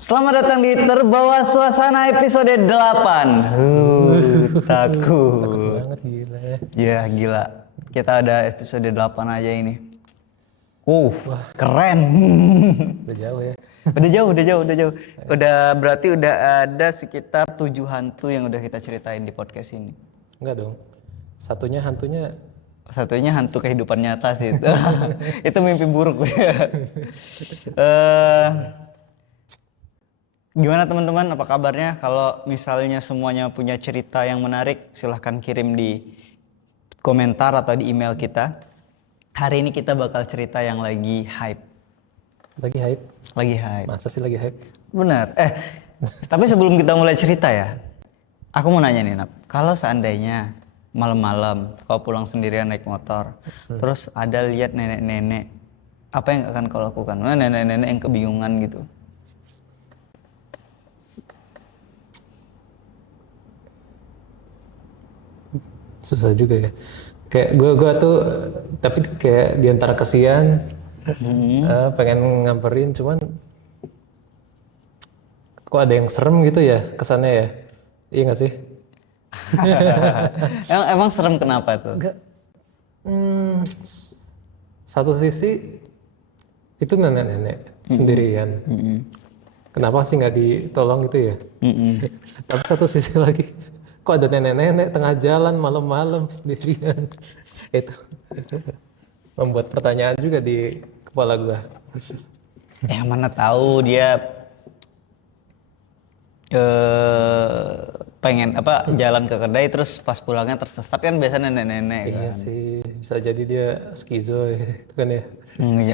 Selamat datang di Terbawa Suasana episode 8. Takut. Takut banget gila ya. Ya gila. Kita ada episode 8 aja ini. Keren. Udah jauh ya. Udah jauh. Berarti udah ada sekitar 7 hantu yang udah kita ceritain di podcast ini. Enggak dong. Satunya hantunya hantu kehidupan nyata sih. Itu mimpi buruk. Gimana teman-teman, apa kabarnya? Kalau misalnya semuanya punya cerita yang menarik, silahkan kirim di komentar atau di email kita. Hari ini kita bakal cerita yang lagi hype. lagi hype. Masa sih lagi hype? Benar. Tapi sebelum kita mulai cerita ya, aku mau nanya nih Nap. Kalau seandainya malam-malam kau pulang sendirian naik motor, terus ada lihat nenek-nenek, apa yang akan kau lakukan? Nenek-nenek yang kebingungan gitu. Susah juga ya. Kayak gue tuh tapi kayak diantara kesian pengen ngamperin, cuman kok ada yang serem gitu ya kesannya ya. Iya nggak sih? Emang serem kenapa tuh? Enggak. Satu sisi itu nenek-nenek sendirian. Kenapa sih nggak ditolong gitu ya? Tapi satu sisi lagi, kok ada nenek-nenek tengah jalan malam-malam sendirian? Itu membuat pertanyaan juga di kepala gua. Mana tahu dia pengen jalan ke kedai terus pas pulangnya tersesat kan biasa nenek-nenek Iya kan. sih, bisa jadi dia skizo itu kan ya.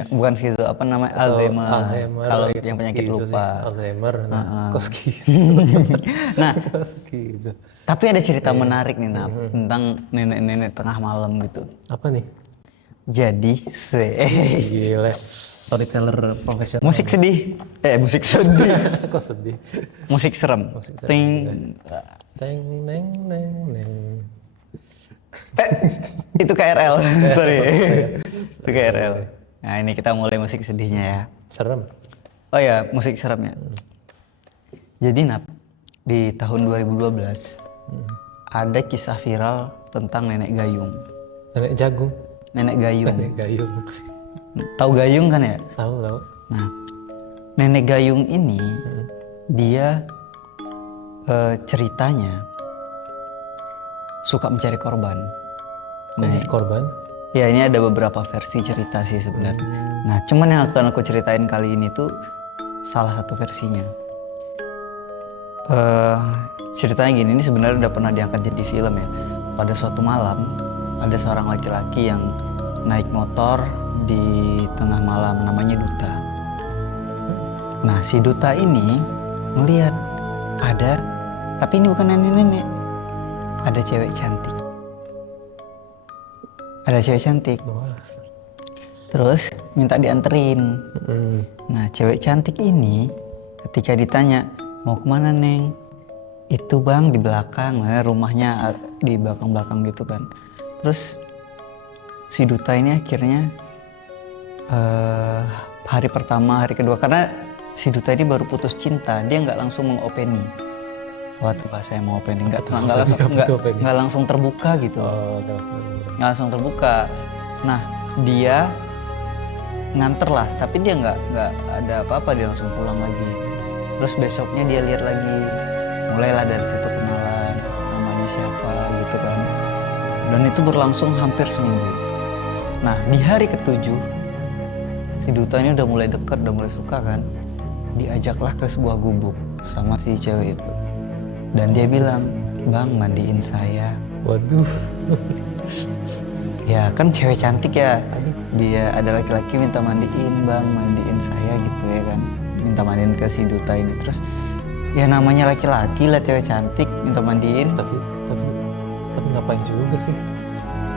Bukan skizo, apa namanya, Atau Alzheimer. Kalau yang penyakit skizo lupa sih. Alzheimer, kok skizo. Nah, Kok skizo. tapi ada cerita menarik nih Nap, tentang nenek-nenek tengah malam gitu. Apa nih? Jadi Gila, storyteller profesional. musik sedih. Musik sedih. Kok sedih? Musik serem. Musik serem, Ting. Teng neng neng neng. Itu KRL. Sorry. Itu KRL. Nah, ini kita mulai musik sedihnya ya. Serem. Oh ya, musik seremnya. Jadi Nap, di tahun 2012 ada kisah viral tentang nenek gayung. Nenek jagung. Nenek gayung. Nenek gayung. Tahu gayung kan ya? Tahu. Nah, nenek gayung ini dia ceritanya suka mencari korban. Nenek korban. Ya, ini ada beberapa versi cerita sih sebenarnya. Nah, cuman yang akan aku ceritain kali ini tuh salah satu versinya. Ceritanya gini, ini sebenarnya udah pernah diangkat jadi film ya. Pada suatu malam, ada seorang laki-laki yang naik motor di tengah malam, namanya Duta. Nah, si Duta ini ngelihat ada, tapi ini bukan nenek-nenek, ada cewek cantik. Wah. Terus minta dianterin. Nah, cewek cantik ini ketika ditanya, mau kemana Neng? Itu Bang di belakang, rumahnya di belakang-belakang gitu kan. Terus si Duta ini akhirnya hari pertama, hari kedua, karena si Duta ini baru putus cinta, dia nggak langsung mengopeni. Waktu saya mau opening, nggak langsung terbuka gitu. Nggak langsung terbuka. Nah, dia nganter lah, tapi dia nggak ada apa-apa, dia langsung pulang lagi. Terus besoknya dia lihat lagi, mulailah dari situ kenalan, namanya siapa gitu kan. Dan itu berlangsung hampir seminggu. Nah, di hari ketujuh si Duta ini udah mulai dekat, udah mulai suka kan, diajaklah ke sebuah gubuk sama si cewek itu. Dan dia bilang, Bang mandiin saya. Waduh. Ya kan cewek cantik ya, dia ada laki-laki minta mandiin, Bang mandiin saya gitu ya kan, minta mandiin ke si Duta ini. Terus ya namanya laki-laki lah, cewek cantik minta mandiin. Tapi ngapain juga sih?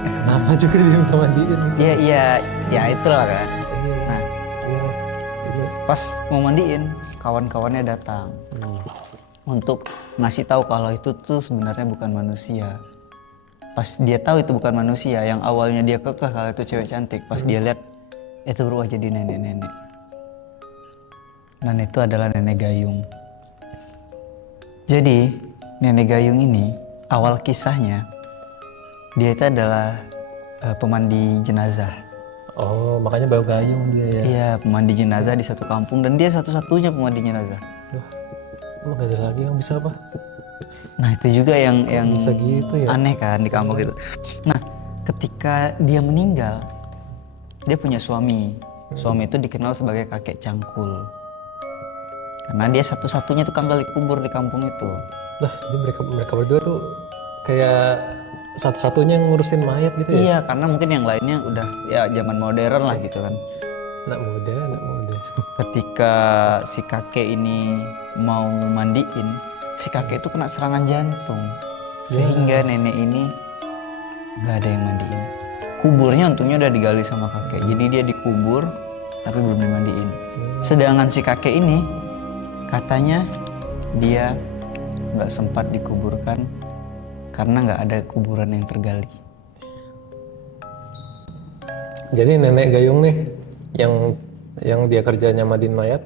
Kenapa juga dia minta mandiin? Iya itulah kan. Nah, Iya. pas mau mandiin, kawan-kawannya datang untuk ngasih tahu kalau itu tuh sebenarnya bukan manusia. Pas dia tahu itu bukan manusia, yang awalnya dia kekeh kalau itu cewek cantik, pas dia lihat itu berubah jadi nenek-nenek. Dan itu adalah nenek gayung. Jadi nenek gayung ini awal kisahnya dia itu adalah pemandi jenazah. Oh, makanya bawa gayung dia ya. Iya, pemandi jenazah di satu kampung dan dia satu-satunya pemandi jenazah. Duh, emang gak ada lagi yang bisa apa? Nah itu juga yang bisa gitu ya? Aneh kan di kampung itu. Nah ketika dia meninggal, dia punya suami. Suami itu dikenal sebagai kakek cangkul. Karena dia satu-satunya tukang gali kubur di kampung itu. Nah, jadi mereka berdua tuh kayak satu-satunya yang ngurusin mayat gitu ya? Iya, karena mungkin yang lainnya udah ya zaman modern lah gitu kan. Anak muda. Ketika si kakek ini mau mandiin, si kakek itu kena serangan jantung. Sehingga nenek ini nggak ada yang mandiin. Kuburnya untungnya udah digali sama kakek. Jadi dia dikubur tapi belum dimandiin. Sedangkan si kakek ini katanya dia nggak sempat dikuburkan karena nggak ada kuburan yang tergali. Jadi nenek gayung nih yang dia kerjanya mandiin mayat,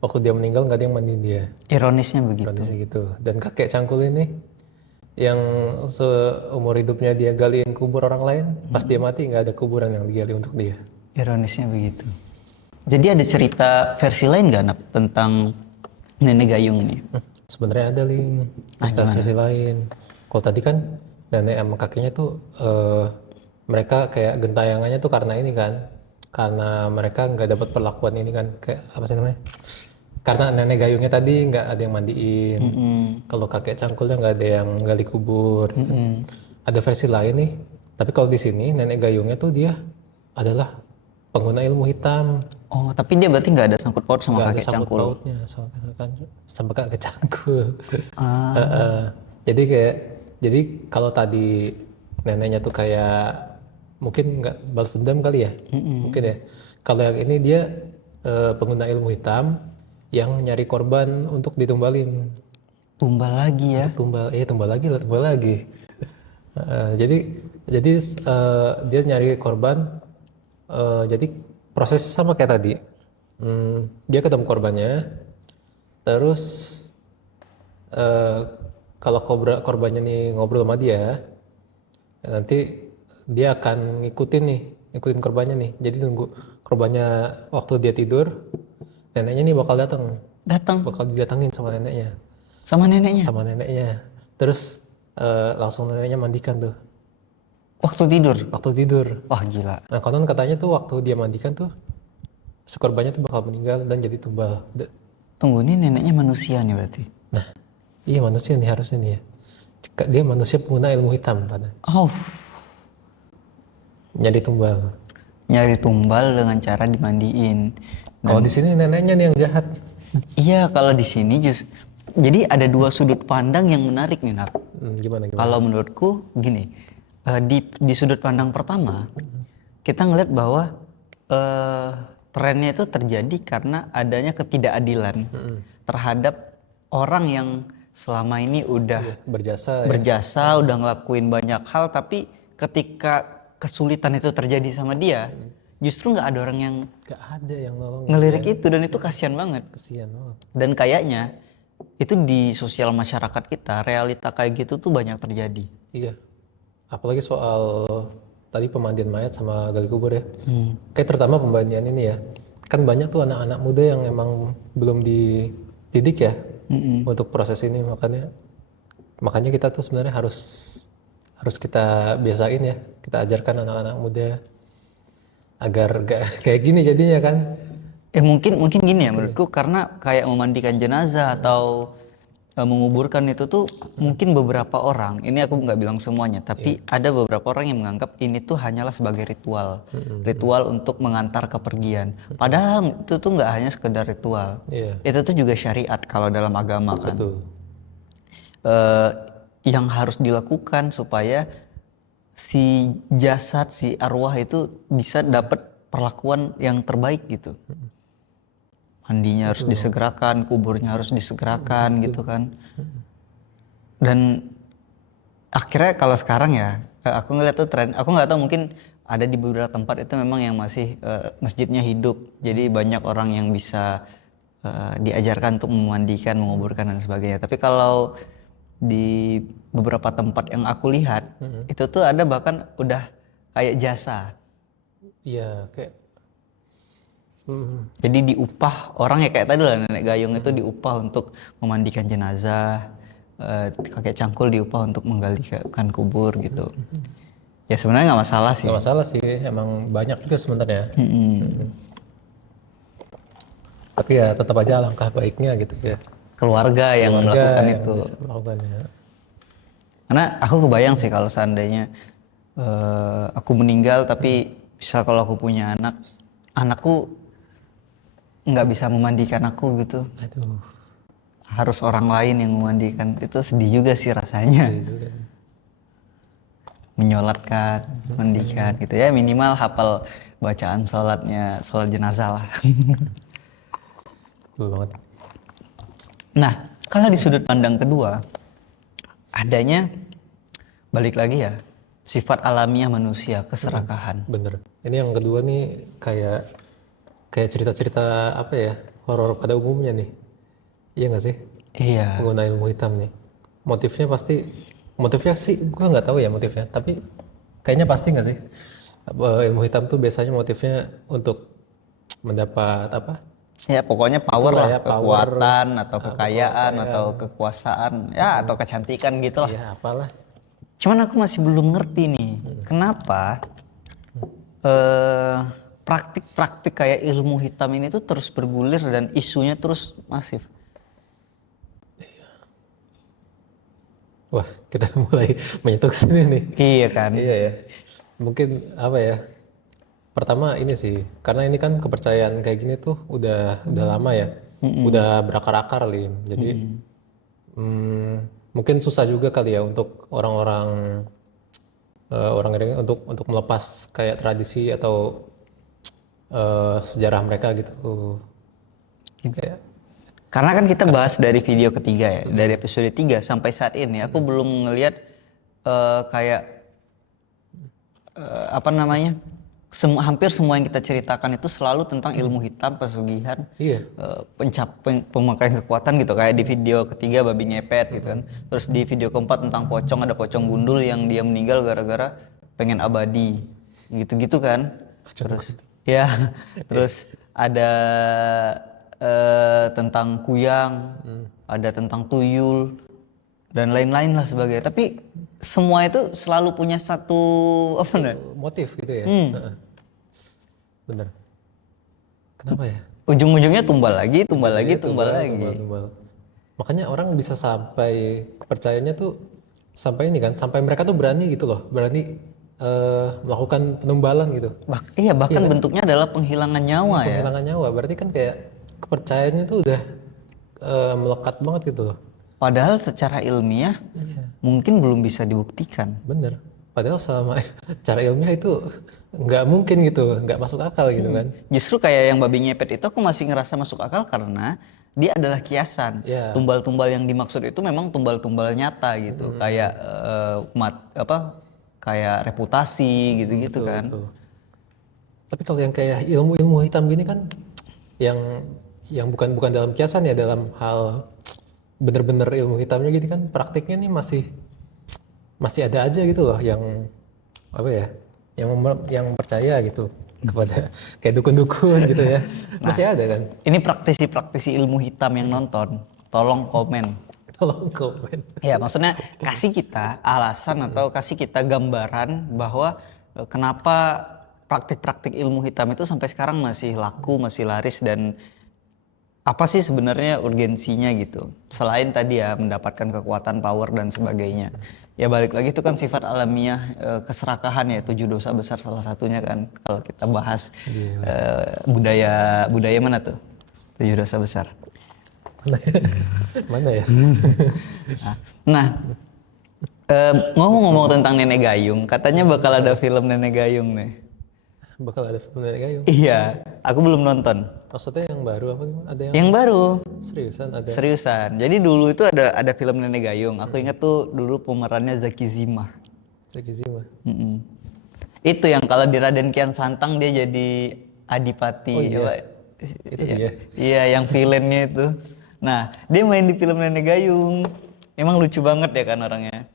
waktu dia meninggal nggak ada yang mandiin dia. Ironisnya begitu. Ironisnya gitu. Dan kakek cangkul ini yang seumur hidupnya dia galiin kubur orang lain, pas dia mati nggak ada kuburan yang digali untuk dia. Ironisnya begitu. Jadi ada cerita versi lain nggak Nap, tentang nenek gayung ini? Sebenarnya ada cerita versi lain. Kalau tadi kan nenek sama kakeknya tuh mereka kayak gentayangannya tuh karena ini kan, karena mereka nggak dapat perlakuan ini kan, kayak apa sih namanya? Karena nenek gayungnya tadi nggak ada yang mandiin, kalau kakek cangkulnya nggak ada yang gali kubur. Ada versi lain nih, tapi kalau di sini nenek gayungnya tuh dia adalah pengguna ilmu hitam. Oh, tapi dia berarti nggak ada sangkut paut sama kakek cangkul? Nggak ada sangkut pautnya sama kakek cangkul. Ah. Jadi kalau tadi neneknya tuh kayak mungkin nggak balas dendam kali ya, mungkin ya. Kalau yang ini dia pengguna ilmu hitam yang nyari korban untuk ditumbalin. Tumbal lagi ya? Tumbal lagi. Jadi dia nyari korban. Jadi prosesnya sama kayak tadi. Dia ketemu korbannya, terus kalau korbannya nih ngobrol sama dia, nanti dia akan ngikutin korbannya nih. Jadi nunggu korbannya waktu dia tidur. Neneknya nih bakal bakal didatangin sama neneknya. Sama neneknya. Terus langsung neneknya mandikan tuh. Waktu tidur? Wah gila. Nah konon katanya tuh waktu dia mandikan tuh si korbannya tuh bakal meninggal dan jadi tumbal. Tunggu, ini neneknya manusia nih berarti? Nah iya manusia nih harusnya nih ya. Dia manusia pengguna ilmu hitam katanya. Oh. Nyari tumbal dengan cara dimandiin. Kalau di sini neneknya nih yang jahat. Iya, kalau di sini jadi ada dua sudut pandang yang menarik nih, Nap. Gimana? Kalau menurutku gini, di sudut pandang pertama kita ngeliat bahwa trennya itu terjadi karena adanya ketidakadilan terhadap orang yang selama ini udah berjasa, udah ngelakuin banyak hal, tapi ketika kesulitan itu terjadi sama dia, justru nggak ada orang yang nolong ngelirik itu, dan itu kasihan banget. Dan kayaknya itu di sosial masyarakat kita, realita kayak gitu tuh banyak terjadi. Iya, apalagi soal tadi pemandian mayat sama gali kubur ya. Kayak terutama pemandian ini ya, kan banyak tuh anak-anak muda yang emang belum dididik ya untuk proses ini. Makanya kita tuh sebenarnya harus kita biasain ya, kita ajarkan anak-anak muda agar gak kayak gini jadinya kan. Mungkin gini ya menurutku, karena kayak memandikan jenazah atau menguburkan itu tuh mungkin beberapa orang, ini aku nggak bilang semuanya, tapi ada beberapa orang yang menganggap ini tuh hanyalah sebagai ritual untuk mengantar kepergian. Padahal itu tuh nggak hanya sekedar ritual, itu tuh juga syariat kalau dalam agama kan. Yang harus dilakukan supaya si jasad, si arwah itu bisa dapat perlakuan yang terbaik gitu. Mandinya harus disegerakan, kuburnya harus disegerakan gitu kan. Dan akhirnya kalau sekarang ya, aku ngeliat tuh tren, aku nggak tahu, mungkin ada di beberapa tempat itu memang yang masih masjidnya hidup. Jadi banyak orang yang bisa diajarkan untuk memandikan, menguburkan dan sebagainya. Tapi kalau di beberapa tempat yang aku lihat, itu tuh ada bahkan udah kayak jasa. Iya, kayak. Jadi diupah orang ya kayak tadi lah nenek gayung itu diupah untuk memandikan jenazah, kakek cangkul diupah untuk menggalikan kubur gitu. Ya sebenarnya nggak masalah sih. Nggak masalah sih, emang banyak juga sebenarnya. Tapi ya tetap aja alangkah baiknya gitu ya. Keluarga yang melakukan yang itu. bisa melakukannya. Karena aku kebayang sih kalau seandainya aku meninggal tapi bisa kalau aku punya anak, anakku nggak bisa memandikan aku gitu. Aduh. Harus orang lain yang memandikan. Itu sedih juga sih rasanya. Sedih juga sih. Menyolatkan, mandikan gitu ya, minimal hafal bacaan sholat jenazah lah. Betul banget. Nah, kalau di sudut pandang kedua, adanya balik lagi ya, sifat alamiah manusia, keserakahan. Bener. Ini yang kedua nih kayak cerita-cerita apa ya, horor pada umumnya nih. Iya nggak sih? Iya. Pengguna ilmu hitam nih. Motifnya sih gue nggak tahu ya motifnya, tapi kayaknya pasti nggak sih? Ilmu hitam tuh biasanya motifnya untuk mendapat apa? Ya pokoknya power Itulah lah, ya, kekuatan atau kekayaan atau kekuasaan, ya atau kecantikan gitu lah. Iya, apalah. Cuman aku masih belum ngerti nih, kenapa praktik-praktik kayak ilmu hitam ini tuh terus bergulir dan isunya terus masif. Wah, kita mulai menyentuh sini nih. Iya kan? Iya ya. Mungkin apa ya? Pertama ini sih, karena ini kan kepercayaan kayak gini tuh udah lama ya. Udah berakar-akar, Lim. Jadi mungkin susah juga kali ya untuk orang-orang ini untuk melepas kayak tradisi atau sejarah mereka gitu. Kayak Karena kan kita bahas dari video ketiga ya, dari episode 3 sampai saat ini aku belum ngelihat kayak apa namanya? Hampir semua yang kita ceritakan itu selalu tentang ilmu hitam, pesugihan, iya. pemakaian kekuatan gitu, kayak di video ketiga babi ngepet gitu kan. Terus di video keempat tentang pocong, ada pocong gundul yang dia meninggal gara-gara pengen abadi. Gitu-gitu kan. Terus ya, terus ada tentang kuyang, ada tentang tuyul dan lain-lain lah sebagainya. Tapi semua itu selalu punya satu apa motif gitu ya. Bener. Kenapa ya? Ujung-ujungnya tumbal lagi. Makanya orang bisa sampai kepercayaannya tuh sampai ini kan, sampai mereka tuh berani gitu loh, berani melakukan penumbalan gitu. Bahkan bentuknya adalah penghilangan nyawa ya. Penghilangan nyawa, berarti kan kayak kepercayaannya tuh udah melekat banget gitu loh. Padahal secara ilmiah mungkin belum bisa dibuktikan. Bener. Padahal sama cara ilmiah itu nggak mungkin gitu, nggak masuk akal gitu kan. Justru kayak yang babi ngepet itu aku masih ngerasa masuk akal karena dia adalah kiasan. Tumbal-tumbal yang dimaksud itu memang tumbal-tumbal nyata gitu, kayak kayak reputasi gitu-gitu kan. Betul. Tapi kalau yang kayak ilmu hitam gini kan, yang bukan dalam kiasan ya, dalam hal bener-bener ilmu hitamnya gini kan, praktiknya nih masih ada aja gitu loh yang apa ya, yang percaya gitu kepada kayak dukun-dukun gitu ya. Masih ada kan. Ini praktisi-praktisi ilmu hitam yang nonton, tolong komen. Ya maksudnya kasih kita alasan atau kasih kita gambaran bahwa kenapa praktik-praktik ilmu hitam itu sampai sekarang masih laku, masih laris, dan apa sih sebenarnya urgensinya gitu. Selain tadi ya mendapatkan kekuatan, power dan sebagainya. Ya balik lagi itu kan sifat alamiah keserakahan ya, 7 dosa besar salah satunya kan. Kalau kita bahas budaya mana tuh? 7 dosa besar. Mana ya? Nah, ngomong-ngomong tentang Nenek Gayung, katanya bakal ada film Nenek Gayung nih. Bakal ada film Nenek Gayung? Iya, aku belum nonton. Maksudnya yang baru apa gimana? Ada yang baru. Seriusan ada? Seriusan. Jadi dulu itu ada film Nenek Gayung. Aku ingat tuh dulu pemerannya Zaki Zima. Itu yang kalau di Raden Kian Santang dia jadi Adipati. Oh iya. Itu dia. Iya, yang villainnya itu. Nah, dia main di film Nenek Gayung. Emang lucu banget ya kan orangnya.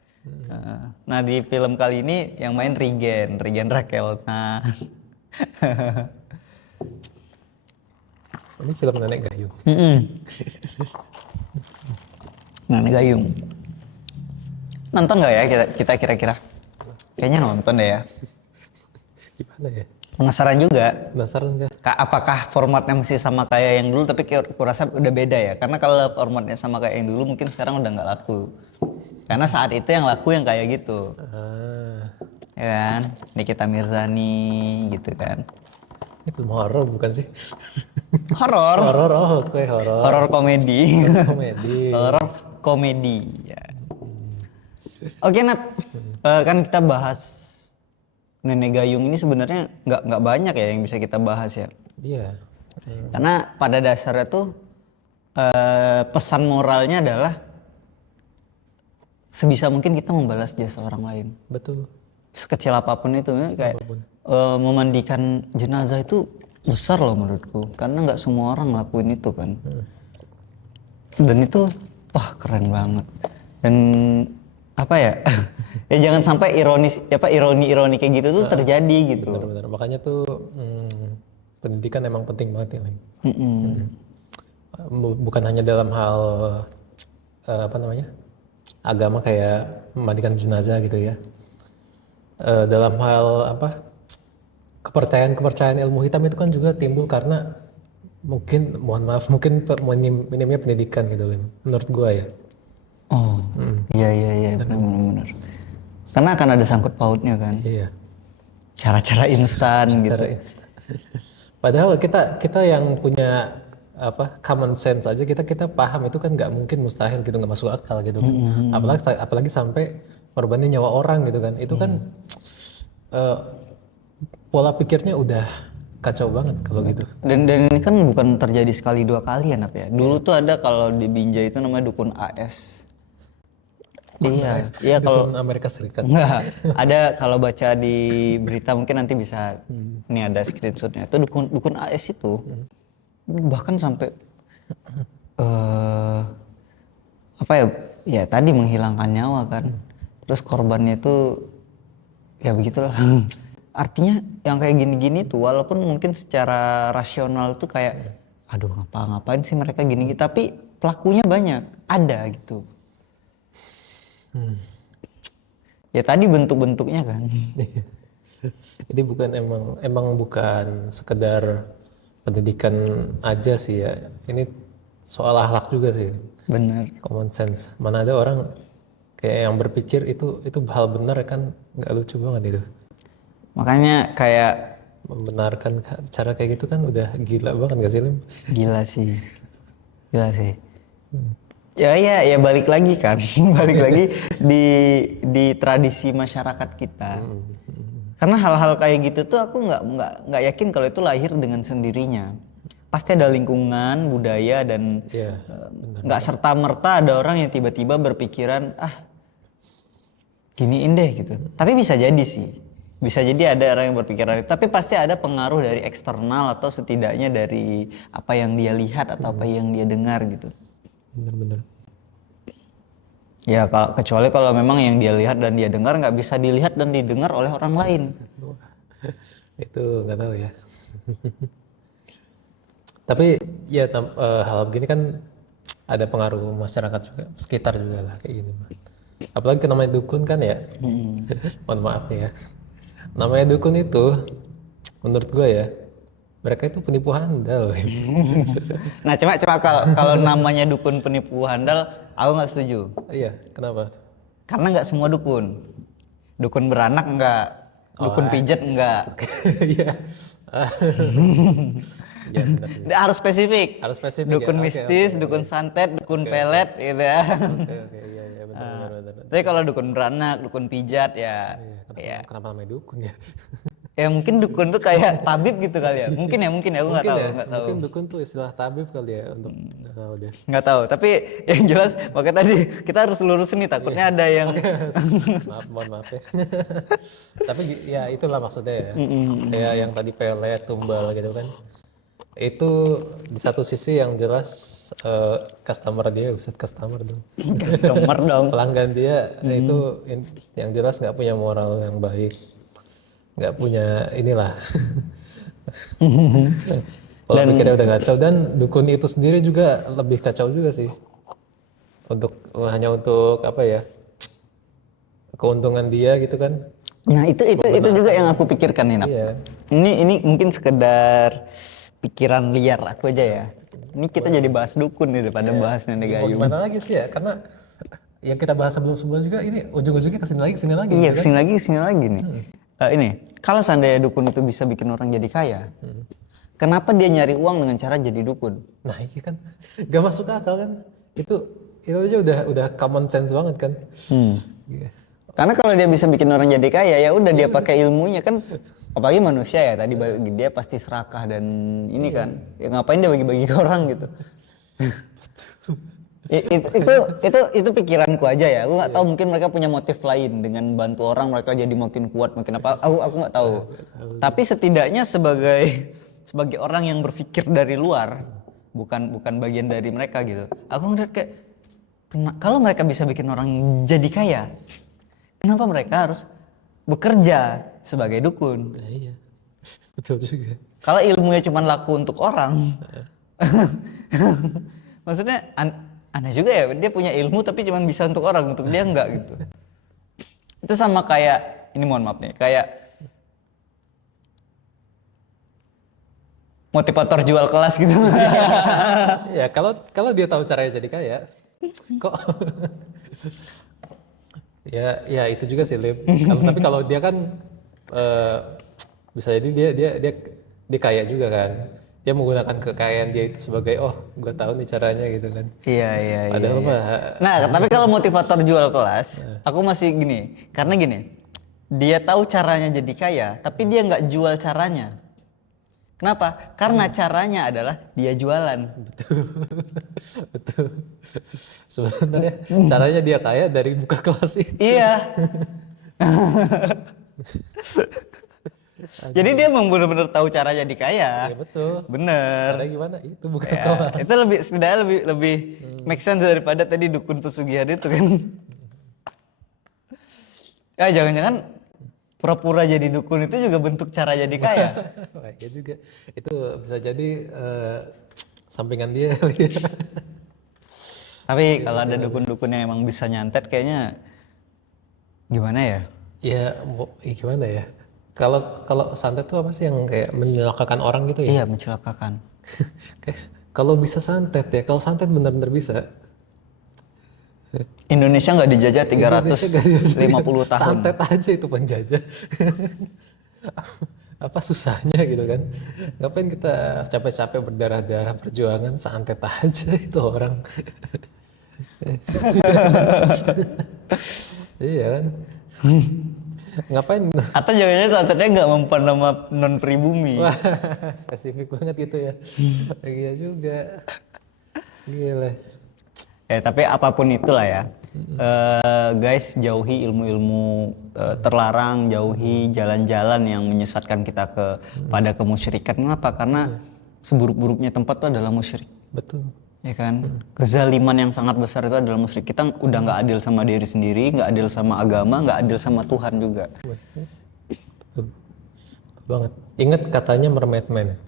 Nah, di film kali ini yang main Regen Raquel. Nah, Ini film Nenek Gayung. Nenek Gayung. Nonton nggak ya kita kira-kira? Kayaknya nonton deh ya. Gimana ya? Penasaran juga. Penasaran nggak? Apakah formatnya masih sama kayak yang dulu, tapi aku rasa udah beda ya. Karena kalau formatnya sama kayak yang dulu mungkin sekarang udah nggak laku. Karena saat itu yang laku yang kayak gitu. Ya kan? Nikita Mirzani gitu kan. Ini film horor bukan sih? Horor. Horor, oke horor. Horor komedi. Komedi. Horor komedi. Ya. Oke Nat, kan kita bahas Nenek Gayung ini sebenarnya nggak banyak ya yang bisa kita bahas ya. Iya. Karena pada dasarnya tuh pesan moralnya adalah sebisa mungkin kita membalas jasa orang lain. Betul. Sekecil apapun itu, kayak memandikan jenazah itu besar loh menurutku. Karena nggak semua orang ngelakuin itu kan. Dan itu wah keren banget. Dan apa ya? Ya jangan sampai ironi kayak gitu tuh terjadi gitu. Benar-benar. Makanya tuh pendidikan emang penting banget ya. Bukan hanya dalam hal agama kayak memandikan jenazah gitu ya. Dalam hal kepercayaan ilmu hitam itu kan juga timbul karena mungkin minimnya pendidikan gitu Lim. Menurut gua ya. Oh, iya benar. Karena akan ada sangkut pautnya kan. Iya. Cara-cara instan gitu. Padahal kita yang punya common sense aja kita paham itu kan nggak mungkin, mustahil gitu, nggak masuk akal gitu kan. Apalagi sampai korbannya nyawa orang gitu kan. Itu kan pola pikirnya udah kacau banget kalau gitu. Dan ini kan bukan terjadi sekali dua kali ya Nap ya. Dulu tuh ada kalau di Binjai itu namanya dukun AS. Iya kalau Amerika Serikat. Enggak, ada kalau baca di berita mungkin nanti bisa ini ada screenshotnya. Itu dukun AS itu bahkan sampai ya tadi menghilangkan nyawa kan. Terus korbannya itu ya begitulah. Artinya yang kayak gini-gini tuh walaupun mungkin secara rasional tuh kayak aduh ngapain sih mereka gini, tapi pelakunya banyak, ada gitu. Ya tadi bentuk-bentuknya kan. Ini bukan emang bukan sekedar pendidikan aja sih ya. Ini soal akhlak juga sih. Bener. Common sense. Mana ada orang kayak yang berpikir itu hal benar kan, nggak lucu banget itu. Makanya kayak Membenarkan cara kayak gitu kan udah gila banget gak sih Lim? Gila sih. Ya balik lagi kan, balik lagi di tradisi masyarakat kita. Karena hal-hal kayak gitu tuh aku nggak yakin kalau itu lahir dengan sendirinya. Pasti ada lingkungan, budaya dan nggak serta-merta ada orang yang tiba-tiba berpikiran giniin deh gitu. Tapi bisa jadi sih, bisa jadi ada orang yang berpikiran itu. Tapi pasti ada pengaruh dari eksternal atau setidaknya dari apa yang dia lihat atau apa yang dia dengar gitu. Bener-bener. Ya kecuali kalau memang yang dia lihat dan dia dengar nggak bisa dilihat dan didengar oleh orang lain. Itu nggak tahu ya. Tapi ya hal begini kan ada pengaruh masyarakat juga, sekitar juga lah kayak gini. Apalagi namanya dukun kan ya. Mohon maaf nih ya. Namanya dukun itu menurut gue ya, mereka itu penipu handal. Nah coba kalau namanya dukun penipu handal, aku nggak setuju. Iya, kenapa? Karena nggak semua dukun. Dukun beranak nggak, dukun pijat nggak. Iya. Ya, harus spesifik. Dukun ya. mistis, dukun santet, dukun pelet gitu ya. Oke, iya benar. Tapi kalau dukun beranak, dukun pijat ya. Kenapa namanya dukun ya? Ya mungkin dukun tuh kayak tabib gitu kali ya. Mungkin ya aku nggak tahu. Mungkin dukun tuh istilah tabib kali ya untuk nggak tahu deh. Nggak tahu. Tapi yang jelas makanya tadi kita harus lurusin nih, takutnya ada yang mohon maaf ya. Tapi ya itulah maksudnya ya. Kayak yang tadi pelet, tumbal gitu kan. Itu di satu sisi yang jelas customer dia, customer dong. Customer dong. Pelanggan dia itu yang jelas nggak punya moral yang baik, nggak punya inilah. Pola pikirnya udah kacau, dan dukun itu sendiri juga lebih kacau juga sih. Hanya untuk apa ya, keuntungan dia gitu kan. Nah itu juga yang aku pikirkan nih Nap. Iya. Ini mungkin sekedar pikiran liar aku aja ya. Ini kita jadi bahas dukun nih daripada bahas nenek gayung. Gimana lagi sih ya, karena yang kita bahas sebelum-sebelumnya juga ini ujung-ujungnya kesini lagi. Iya, gitu kan? kesini lagi nih. Ini kalau seandainya dukun itu bisa bikin orang jadi kaya, kenapa dia nyari uang dengan cara jadi dukun? Nah iya kan, gak masuk akal kan. Itu aja udah common sense banget kan. Iya. Karena kalau dia bisa bikin orang jadi kaya, ya udah dia pakai ilmunya kan. Apalagi manusia ya, tadi dia pasti serakah dan ini kan. Ya ngapain dia bagi-bagi ke orang gitu. itu pikiranku aja ya. Aku nggak tahu, mungkin mereka punya motif lain dengan bantu orang mereka jadi makin kuat, makin apa. Aku nggak tahu. Tapi setidaknya sebagai orang yang berpikir dari luar, bukan bagian dari mereka gitu. Aku ngeliat kayak kalau mereka bisa bikin orang jadi kaya, kenapa mereka harus bekerja sebagai dukun? Nah, iya, betul juga. Kalau ilmunya cuma laku untuk orang, maksudnya aneh juga ya, dia punya ilmu tapi cuma bisa untuk orang, untuk dia enggak gitu. Itu sama kayak, ini mohon maaf nih, kayak motivator jual kelas gitu. Ya kalau dia tahu caranya jadi kaya, kok ya itu juga sih Lip. Tapi kalau dia kan bisa jadi dia kaya juga kan. Dia menggunakan kekayaan dia itu sebagai gue tahu nih caranya gitu kan. Iya. Padahal mah. Nah, tapi kalau motivator jual kelas, aku masih gini, karena gini, dia tahu caranya jadi kaya, tapi dia nggak jual caranya. Kenapa? Karena caranya adalah dia jualan. Betul. Sebenarnya caranya dia kaya dari buka kelas itu. Iya. Jadi dia memang benar-benar tahu cara jadi kaya. Iya betul. Bener. Caranya gimana? Itu buka Ya, kelas. itu setidaknya lebih make sense daripada tadi dukun pesugihan itu kan. Ya jangan-jangan pura-pura jadi dukun itu juga bentuk cara jadi kaya. Wah, iya juga. Itu bisa jadi sampingan dia. Tapi kalau ada dukun-dukun yang emang bisa nyantet kayaknya gimana ya? Ya, gimana ya? Kalau santet tuh apa sih yang kayak mencelakakan orang gitu ya? Iya, mencelakakan. Kalau bisa santet ya, kalau santet benar-benar bisa. Indonesia nggak dijajah 350 tahun. Santet aja itu penjajah. Apa susahnya gitu kan? Ngapain kita capek-capek berdarah-darah perjuangan, santet aja itu orang. Iya kan? Ngapain? Atau jangan-jangan santetnya nggak mempan nama non pribumi. Wah, spesifik banget gitu ya. Iya juga. Gila. Tapi apapun itulah ya. Guys, jauhi ilmu-ilmu terlarang, jauhi jalan-jalan yang menyesatkan kita pada kemusyrikan. Kenapa? Karena seburuk-buruknya tempat itu adalah musyrik. Betul. Ya kan, kezaliman yang sangat besar itu adalah musyrik. Kita udah nggak adil sama diri sendiri, nggak adil sama agama, nggak adil sama Tuhan juga. Betul banget. Ingat katanya Mermaid Man.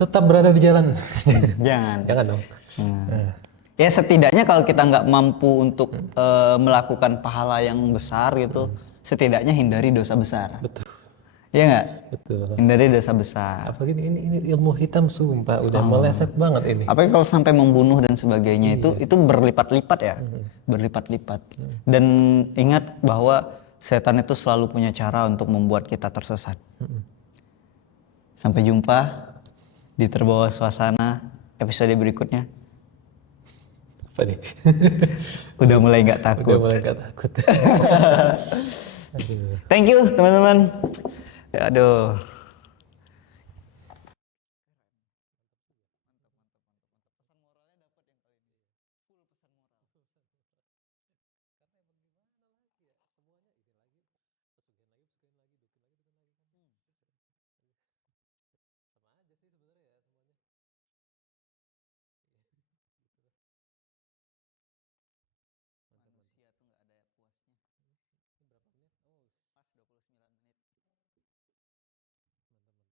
Tetap berada di jalan. Jangan dong. Ya setidaknya kalau kita nggak mampu untuk melakukan pahala yang besar gitu, setidaknya hindari dosa besar. Betul. Iya nggak? Betul. Hindari dosa besar. Apalagi ini ilmu hitam sumpah udah meleset banget ini. Apalagi kalau sampai membunuh dan sebagainya itu berlipat-lipat ya, berlipat-lipat. Dan ingat bahwa setan itu selalu punya cara untuk membuat kita tersesat. Sampai jumpa di Terbawa Suasana episode berikutnya. Apa nih? Udah mulai nggak takut. Udah mulai nggak takut. Thank you teman-teman. Aduh.